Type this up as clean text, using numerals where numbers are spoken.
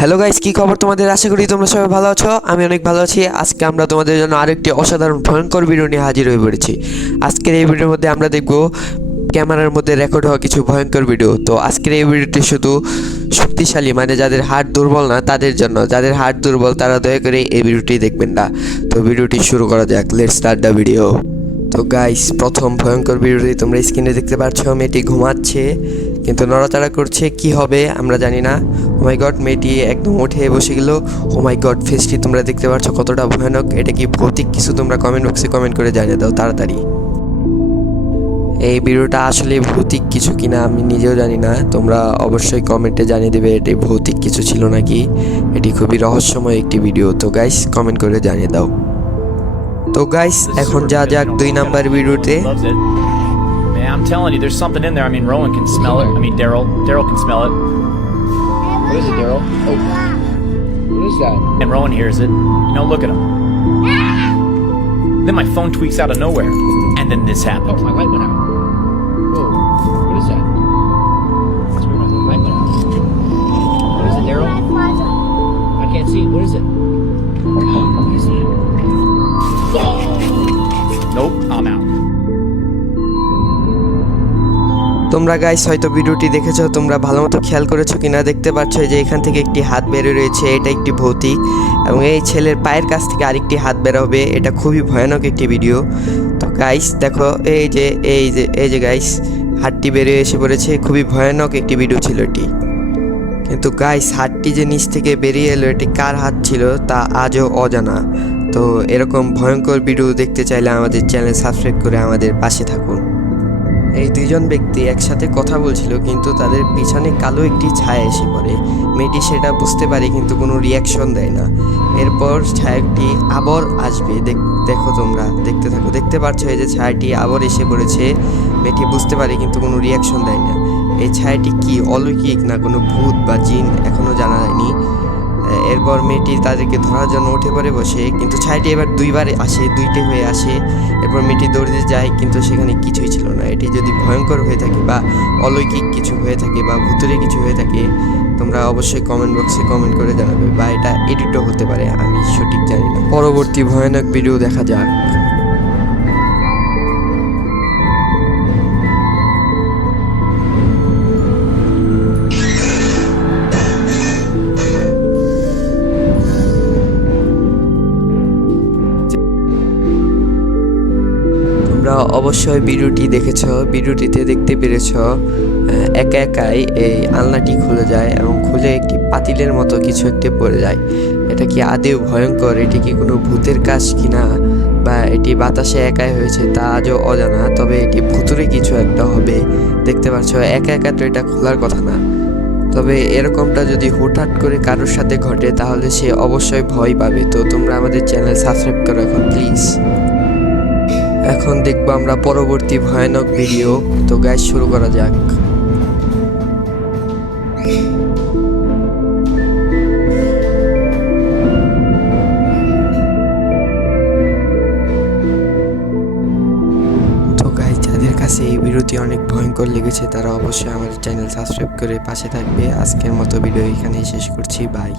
Hello guys, কি খবর তোমাদের? আশা করি তোমরা সবাই ভালো আছো। আমি অনেক ভালো আছি। আজকে আমরা তোমাদের জন্য আরেকটি অসাধারণ ভয়ঙ্কর ভিডিও নিয়ে হাজির হয়ে পড়েছি। আজকের এই ভিডিওর মধ্যে আমরা দেখব ক্যামেরার মধ্যে রেকর্ড হওয়া কিছু ভয়ঙ্কর ভিডিও। তো আজকের এই ভিডিওটি শুধু শক্তিশালী মানে যাদের হার্ট দুর্বল না তাদের জন্য, যাদের হার্ট দুর্বল তারা দয়া করে এই ভিডিওটি দেখবেন না। তো ভিডিওটি শুরু করা যাক। Let's start the video. তো গাইস, প্রথম ভয়ঙ্কর ভিডিওটি তোমরা স্ক্রিনে দেখতে পাচ্ছ। মেয়েটি ঘুমাচ্ছে কিন্তু নড়াচড়া করছে, কি হবে আমরা জানি না। ও মাই গড, মেয়েটি একদম উঠে বসে গেল। ও মাই গড, ফেসটি তোমরা দেখতে পাচ্ছ কতটা ভয়ানক। এটা কি ভৌতিক কিছু? তোমরা কমেন্ট বক্সে কমেন্ট করে জানিয়ে দাও তাড়াতাড়ি। এই ভিডিওটা আসলে ভৌতিক কিছু কিনা আমি নিজেও জানি না। তোমরা অবশ্যই কমেন্টে জানিয়ে দেবে এটি ভৌতিক কিছু ছিল নাকি। এটি খুবই রহস্যময় একটি ভিডিও। তো গাইস, কমেন্ট করে জানিয়ে দাও। তো গাইস, এখন যা যাক 2 নাম্বার ভিডিওতে। Man, I'm telling you, there's something in there. I mean, Rowan can smell it. I mean, Daryl can smell it. What is it, Daryl? Oh, what is that? And Rowan hears it. You know, look at him. Then my phone tweaks out of nowhere. And then this Oh, happened. my light went out. Whoa, what is that? That's weird, my light went out. What is it, Daryl? I can't see. What is it? What is it? Nope, I'm out. তোমরা guys হয়তো ভিডিওটি দেখেছো, তোমরা ভালো মতো খেয়াল করেছো কিনা দেখতে পাচ্ছ যে এখান থেকে একটি হাত বের রয়েছে। এটা একটি ভৌতিক, এবং এই ছেলের পায়ের কাছ থেকে আরেকটি হাত বের হবে। এটা খুবই ভয়ানক একটি ভিডিও। তো গাইস দেখো, এই যে গাইস, হাতটি বেরিয়ে এসে পড়েছে। খুবই ভয়ানক একটি ভিডিও ছিল এটি। কিন্তু গাইস, হাতটি যে নিচ থেকে বেরিয়ে এলো, এটি কার হাত ছিল তা আজও অজানা। তো এরকম ভয়ঙ্কর ভিডিও দেখতে চাইলে আমাদের চ্যানেল সাবস্ক্রাইব করে আমাদের পাশে থাকুন। এই দুইজন ব্যক্তি একসাথে কথা বলছিল, কিন্তু তাদের পিছনে কালো একটি ছায়া এসে পড়ে। মেয়েটি সেটা বুঝতে পারে কিন্তু কোনো রিয়াকশন দেয় না। এরপর ছায়াটি আবার আসবে। দেখো, তোমরা দেখতে থাকো। দেখতে পাচ্ছ এই যে ছায়াটি আবার এসে পড়েছে। মেয়েটি বুঝতে পারে কিন্তু কোনো রিয়াকশন দেয় না। এই ছায়াটি কি অলৌকিক না কোনো ভূত বা জিন এখনও জানা যায়নি। এরপর মেয়েটি তাদেরকে ধরার জন্য উঠে পড়ে বসে, কিন্তু ছায়াটি এবার দুইবার আসে, দুইটে হয়ে আসে। এরপর মেয়েটি দৌড়ে যায়, কিন্তু সেখানে কিছুই ছিল না। এটি যদি ভয়ঙ্কর হয়ে থাকে বা অলৌকিক কিছু হয়ে থাকে বা ভূতুরে কিছু হয়ে থাকে, তোমরা অবশ্যই কমেন্ট বক্সে কমেন্ট করে জানাবে। বা এটা এডিটও হতে পারে, আমি সঠিক জানি না। পরবর্তী ভয়ানক ভিডিও দেখা যাক। তোমরা অবশ্যই ভিডিওটি দেখেছো। ভিডিওটিতে দেখতে পেরেছ একা একাই এই আলনাটি খুলে যায় এবং খুলে একটি পাতিলের মতো কিছু একটি পড়ে যায়। এটা কি আদৌ ভয়ঙ্কর? এটি কি কোনো ভূতের কাজ কিনা, বা এটি বাতাসে একাই হয়েছে তা আজও অজানা। তবে এটি ভূতুরে কিছু একটা হবে। দেখতে পাচ্ছ একা একা তো এটা খোলার কথা না। তবে এরকমটা যদি হঠাৎ করে কারোর সাথে ঘটে তাহলে সে অবশ্যই ভয় পাবে। তো তোমরা আমাদের চ্যানেল সাবস্ক্রাইব করো এখন প্লিজ। এখন দেখবো আমরা পরবর্তী ভয়ানক ভিডিও। তো গাইস, শুরু করা যাক। তো গাইস, যাদের কাছে এই ভিডিওটি অনেক ভয়ঙ্কর লেগেছে তারা অবশ্যই আমাদের চ্যানেল সাবস্ক্রাইব করে পাশে থাকবে। আজকের মতো ভিডিও এখানেই শেষ করছি। বাই।